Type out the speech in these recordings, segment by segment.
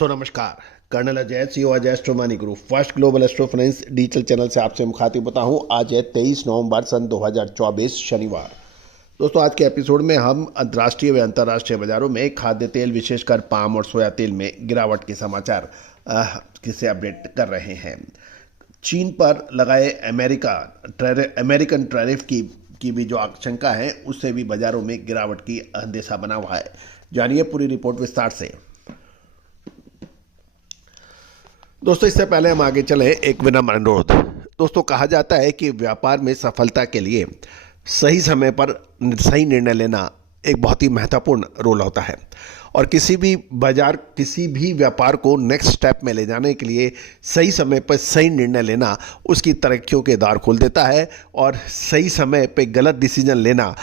दोस्तों नमस्कार। Colonel Ajay, CEO Ajay astro money group first global astro finance digital channel से आपसे मुखातिब होता हूं। आज है 23 नवंबर सन 2024 शनिवार। दोस्तों आज के एपिसोड में हम अंतर्राष्ट्रीय व अंतर्राष्ट्रीय बाजारों में खाद्य तेल विशेषकर पाम और सोया तेल में गिरावट के समाचार किसे अपडेट कर रहे हैं। चीन पर लगाए अमेरिकन टैरिफ की भी जो आशंका है उससे भी बाजारों में गिरावट की अंदेशा बना हुआ है। जानिए पूरी रिपोर्ट विस्तार से। दोस्तों इससे पहले हम आगे चले, एक विनम्र अनुरोध। दोस्तों कहा जाता है कि व्यापार में सफलता के लिए सही समय पर सही निर्णय लेना एक बहुत ही महत्वपूर्ण रोल होता है और किसी भी व्यापार को नेक्स्ट स्टेप में ले जाने के लिए सही समय पर सही निर्णय लेना उसकी तरक्कियों के द्वार खोल देता है और सही समय पर गलत डिसीजन लेना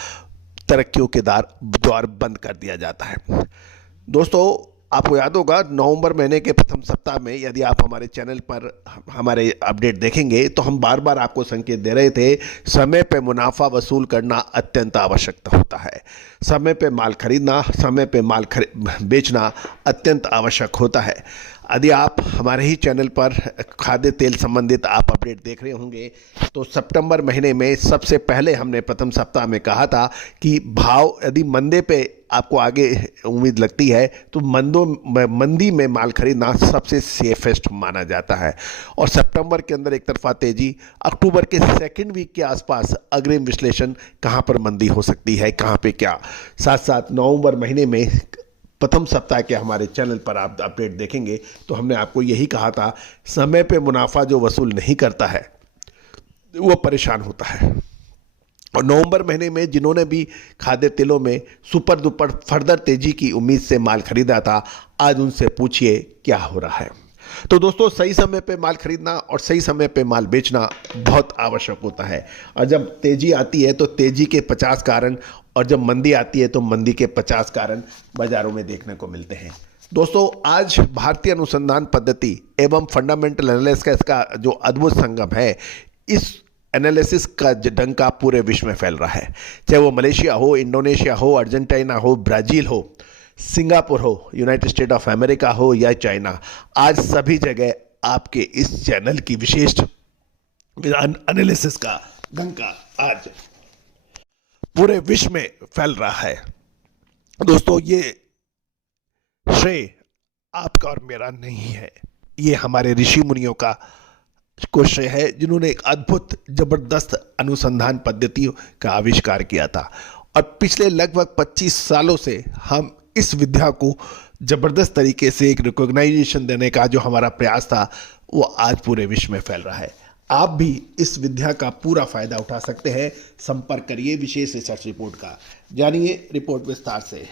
तरक्कियों के द्वार बंद कर दिया जाता है। दोस्तों आपको याद होगा नवंबर महीने के प्रथम सप्ताह में यदि आप हमारे चैनल पर हमारे अपडेट देखेंगे तो हम बार बार आपको संकेत दे रहे थे, समय पे मुनाफा वसूल करना अत्यंत आवश्यक होता है। समय पे माल खरीदना, समय पे माल बेचना अत्यंत आवश्यक होता है। यदि आप हमारे ही चैनल पर खाद्य तेल संबंधित आप अपडेट देख रहे होंगे तो सितंबर महीने में सबसे पहले हमने प्रथम सप्ताह में कहा था कि भाव यदि मंदे पे आपको आगे उम्मीद लगती है तो मंदी में माल खरीदना सबसे सेफेस्ट माना जाता है और सितंबर के अंदर एक तरफा तेजी, अक्टूबर के सेकंड वीक के आसपास अग्रिम विश्लेषण कहां पर मंदी हो सकती है, कहां पे क्या। साथ साथ नवंबर महीने में प्रथम सप्ताह के हमारे चैनल पर आप अपडेट देखेंगे तो हमने आपको यही कहा था, समय पे मुनाफा जो वसूल नहीं करता है वो परेशान होता है। और नवंबर महीने में जिन्होंने भी खाद्य तेलों में सुपर दुपर फर्दर तेजी की उम्मीद से माल खरीदा था, आज उनसे पूछिए क्या हो रहा है। तो दोस्तों सही समय पे माल खरीदना और सही समय पे माल बेचना बहुत आवश्यक होता है और जब तेजी आती है तो तेजी के 50 कारण और जब मंदी आती है तो मंदी के 50 कारण बाजारों में देखने को मिलते हैं। दोस्तों आज भारतीय अनुसंधान पद्धति एवं फंडामेंटल एनालिसिस का जो अद्भुत संगम है, इस एनालिसिस का डंका पूरे विश्व में फैल रहा है। चाहे वो मलेशिया हो, इंडोनेशिया हो, अर्जेंटीना हो, ब्राजील हो, सिंगापुर हो, यूनाइटेड स्टेट ऑफ अमेरिका हो या चाइना, आज सभी जगह आपके इस चैनल की विशेष एनालिसिस का डंका आज पूरे विश्व में फैल रहा है। दोस्तों ये श्रेय आपका और मेरा नहीं है, ये हमारे ऋषि मुनियों को श्रेय है जिन्होंने एक अद्भुत जबरदस्त अनुसंधान पद्धतियों का आविष्कार किया था और पिछले लगभग 25 सालों से हम इस विद्या को जबरदस्त तरीके से एक रिकॉग्नाइजेशन देने का जो हमारा प्रयास था वो आज पूरे विश्व में फैल रहा है। आप भी इस विद्या का पूरा फायदा उठा सकते हैं। संपर्क करिए विशेष रिसर्च रिपोर्ट का। जानिए रिपोर्ट विस्तार से।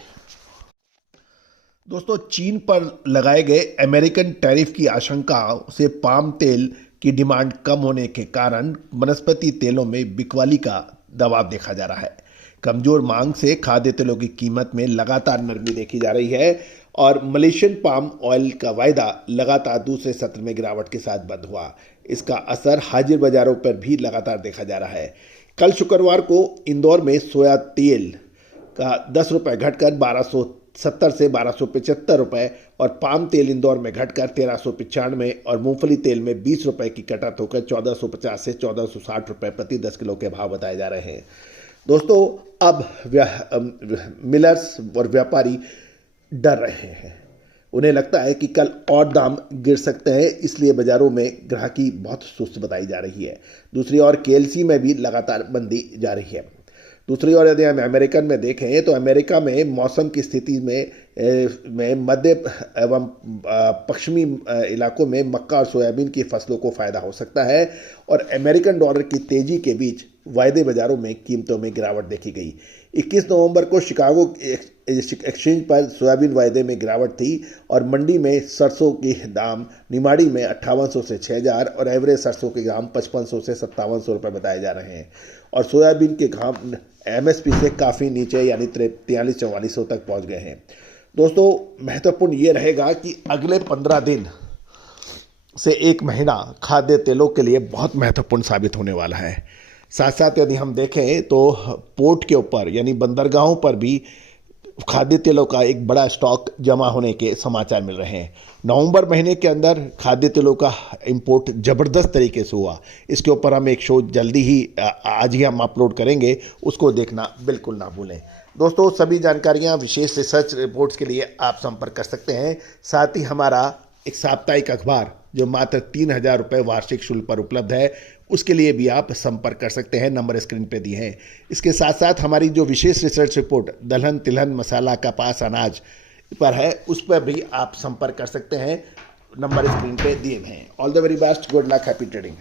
दोस्तों चीन पर लगाए गए अमेरिकन टैरिफ की आशंका से पाम तेल की डिमांड कम होने के कारण वनस्पति तेलों में बिकवाली का दबाव देखा जा रहा है। कमजोर मांग से खाद्य तेलों की कीमत में लगातार नरमी देखी जा रही है और मलेशियन पाम ऑयल का वायदा लगातार दूसरे सत्र में गिरावट के साथ बंद हुआ। इसका असर हाजिर बाजारों पर भी लगातार देखा जा रहा है। कल शुक्रवार को इंदौर में सोया तेल का 10 रुपये घटकर 1270 से 1275 रुपये और पाम तेल इंदौर में घटकर 1395 और मूंगफली तेल में 20 रुपये की कटौती होकर 1450 से 1460 रुपये प्रति 10 किलो के भाव बताए जा रहे हैं। दोस्तों अब मिलर्स और व्यापारी डर रहे हैं, उन्हें लगता है कि कल और दाम गिर सकते हैं, इसलिए बाजारों में ग्राहकी बहुत सुस्त बताई जा रही है। दूसरी ओर केएलसी में भी लगातार मंदी जा रही है। दूसरी ओर यदि हम अमेरिकन में देखें तो अमेरिका में मौसम की स्थिति में मध्य एवं पश्चिमी इलाकों में मक्का और सोयाबीन की फसलों को फायदा हो सकता है और अमेरिकन डॉलर की तेजी के बीच वायदे बाजारों में कीमतों में गिरावट देखी गई। 21 नवंबर को शिकागो एक्सचेंज पर सोयाबीन वायदे में गिरावट थी और मंडी में सरसों की दाम निमाड़ी में 5800 से 6000 और एवरेज सरसों के दाम 5500 से 5700 रुपये बताए जा रहे हैं और सोयाबीन के दाम एमएसपी से काफ़ी नीचे यानी 43-4400 तक पहुंच गए हैं। दोस्तों महत्वपूर्ण ये रहेगा कि अगले 15 दिन से एक महीना खाद्य तेलों के लिए बहुत महत्वपूर्ण साबित होने वाला है। साथ साथ यदि हम देखें तो पोर्ट के ऊपर यानी बंदरगाहों पर भी खाद्य तेलों का एक बड़ा स्टॉक जमा होने के समाचार मिल रहे हैं। नवंबर महीने के अंदर खाद्य तेलों का इंपोर्ट ज़बरदस्त तरीके से हुआ। इसके ऊपर हम एक शो जल्दी ही आज ही हम अपलोड करेंगे, उसको देखना बिल्कुल ना भूलें। दोस्तों, सभी जानकारियां, विशेष रिसर्च रिपोर्ट्स के लिए आप संपर्क कर सकते हैं। साथ ही हमारा एक साप्ताहिक अखबार जो मात्र 3,000 रुपये वार्षिक शुल्क पर उपलब्ध है, उसके लिए भी आप संपर्क कर सकते हैं। नंबर स्क्रीन पे दिए हैं। इसके साथ साथ हमारी जो विशेष रिसर्च रिपोर्ट दलहन तिलहन मसाला कपास अनाज पर है, उस पर भी आप संपर्क कर सकते हैं। नंबर स्क्रीन पे दिए हैं। All the very best, good luck, happy trading.